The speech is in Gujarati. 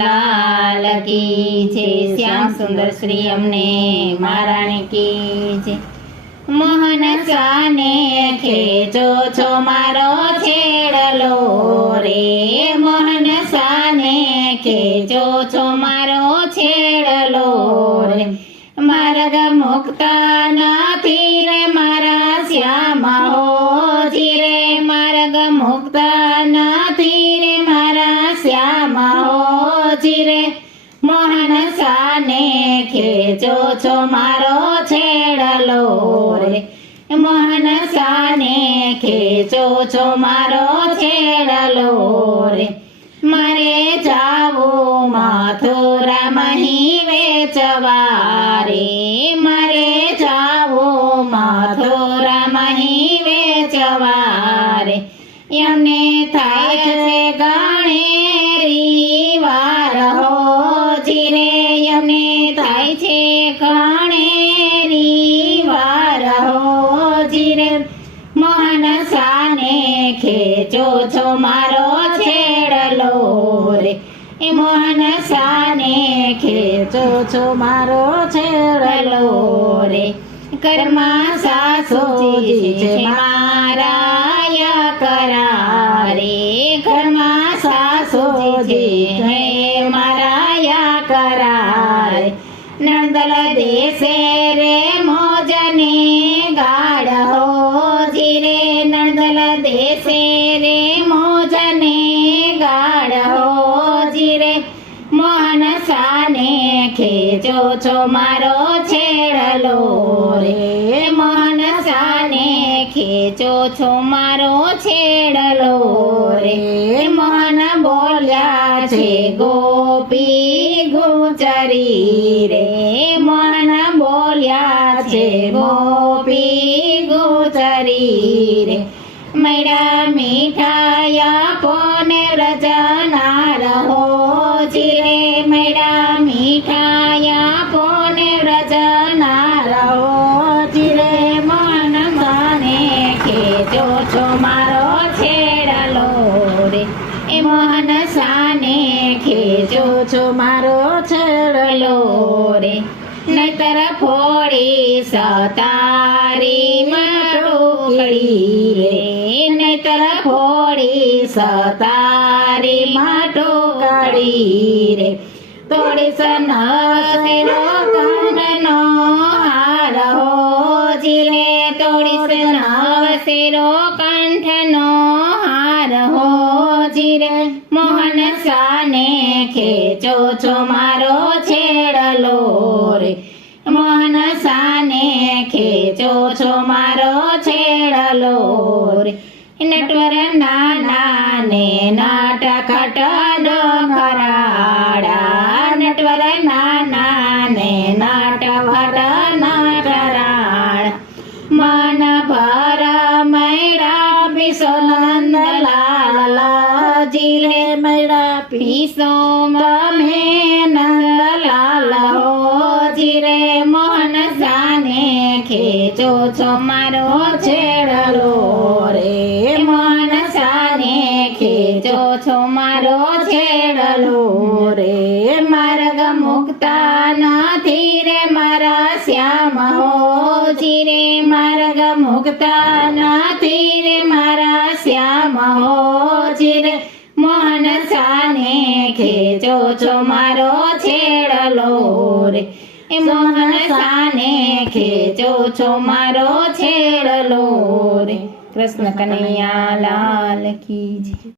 લાલ કી છે, શ્યામ સુંદર શ્રી અમને મહારાણી કી છે। મોહન સાને ખેંચો છો મારો છેડલો રે, મોહન સાને ખેંચો છો મારો છેડલો રે, માર્ગ મુકતા નથી રે મારા શ્યામ હોજી રે, માર્ગ મુકતા નથી રે મારા શ્યામ હોજી રે, મોહન સાને ખેંચો છો મારો છેડલો રે, મોહન સાને ખેંચો છો મારો છેડલો રે, મારે જાવું મથુરા મહી વેચવા રે, મારે જાવું મથુરા મહી વેચવા રે, એમને થાય છે ઘણેરી વાર હોજી રે, એમને થાય છે ઘણેરી વાર હોજી રે, મોહન સાને ખેંચો છો મારો છેડલો રે, મોહન સાને ખેંચો છો મારો છેડલો રે, ઘરમાં સાસુજી છે મારા કરારે, ઘરમાં સાસુજી છે મારા કરારે, નંદલ દેશે રે મોજને ગાઢ હોજી રે, નંદલ દેશે રે મોજને ગાઢ હોજી રે, મોહન સાને ખેંચો છો મારો છેડલો રે, મોહન સાને ખેંચો છો મારો છેડલો રે, મોહન બોલ્યા છે ગોપી ગુચરી રે, મોહન બોલ્યા છે ગોપી ગુચરી રે, મેળા મીઠાયા પોને રજનાર હોજી રે, મેળા મીઠાયા પોને રજનાર હોજી રે, મોહન સાને ખેંચો છો મારો છેડલો રે, એ મોહન સાને ખેંચો છો મારો છેડલો રે, નહીતર ફોડી સતારી માટુકડી રે, નહીતર ફોડી સતારી માટુકડી રે, તોડીસ નસેરો કંઠનો હાર હોજી રે, તોડીસ નસેરો કંઠનો હાર હોજી રે, મોહન સાને ખેંચો છો મારો છેડલો રે, મોહન સાને ખેંચો છો મારો છેડલો રે, નટવર નાના ને નાટખટ ડોંગરાળા, નટવર નાના ને નાટવર નાટરાળ, મન ભર મૈડા પીસો નંદલાલજી રે, મૈડા પીસો ગમે નંદલાલ હોજી રે, મોહન સાને ખેંચો છો મારો છેડલો રે, મોહન સાને ખેંચો છો મારો છેડલો રે, માર્ગ મુકતા નથી રે મારા શ્યામ હોજી રે, માર્ગ મુકતા નથી રે મારા શ્યામ હોજી રે, મોહન સાને ખેંચો છો મારો છેડલો રે, મોહન સાને ખેંચો છો મારો છેડલો રે, કૃષ્ણ કનૈયા લાલ કી જય।